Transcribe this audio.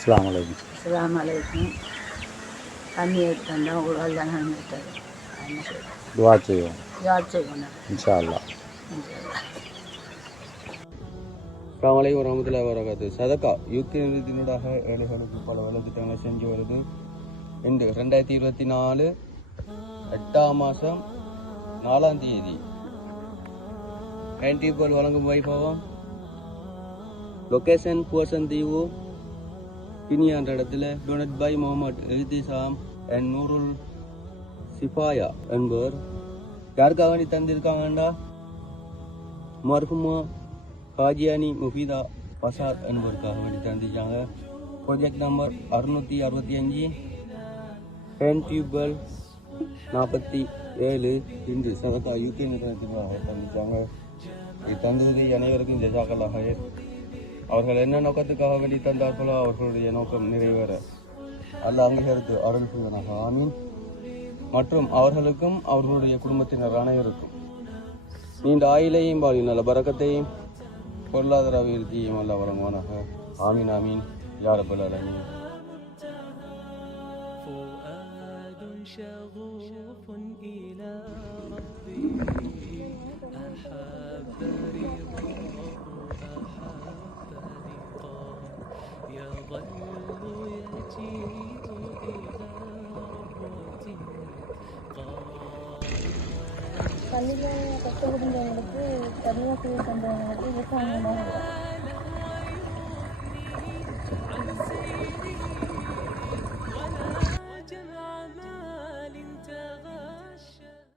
அஸ்ஸலாமு அலைக்கும். அஸ்ஸலாமு அலைக்கும். தண்ணி எடுத்தா ஒரு தான் எடுத்தது. துவா செய்வோம். துவா செய்யணும் இன்ஷா அல்லாஹ். அஸ்ஸலாமு அலைக்கும் வரஹ்மத்துல்லாஹி வபரகாத்துஹு. சதகா யூகே நிறுவனத்தினூடாக ஏழைகளுக்கு பல வளர்த்திட்டங்களை செஞ்சு வருது. இன்று 2024 8ஆம் மாதம் 4ஆம் தேதி 90 போல் வழங்கும் வைபவம். லொக்கேஷன் பூசந்தீவு கினியா என்ற இடத்துல donut by Mohammed எஹ்திசாம் and Noorul சிஃபாயா என்பவர் யாருக்காக வேண்டி தந்திருக்காங்கண்டா மர்ஹுமா காஜியானி முஃபீதா பசாத் என்பவருக்காக வேண்டி தந்திருக்காங்க. ப்ராஜெக்ட் நம்பர் 665 ஹேண்ட் டியூபல் 47 இன்று சதகா யூகே நிறுவனத்திற்காக தந்திருக்காங்க. இது தந்தது அனைவருக்கும் ஜஸாக்கல்லாஹ் ஹைர். அவர்கள் என்ன நோக்கத்துக்காக வேண்டி தந்தார்களோ அவர்களுடைய நோக்கம் நிறைவேற அல்லாஹ் அங்கீகரித்து அருள் புரிவனாக. ஆமீன். மற்றும் அவர்களுக்கும் அவர்களுடைய குடும்பத்தினர் அனைவருக்கும் நீண்ட ஆயிலையும் பாலி நல்ல பரக்கத்தையும் பொருளாதார அபிவிருத்தியும் அல்லாஹ் வழங்குவானாக. ஆமீன் ஆமீன் யா ரப்பல் ஆலமீன். பள்ளிகள் கஷ்டப்படுறவங்களுக்கு தனியாக தந்தவங்களுக்கு விவசாயம்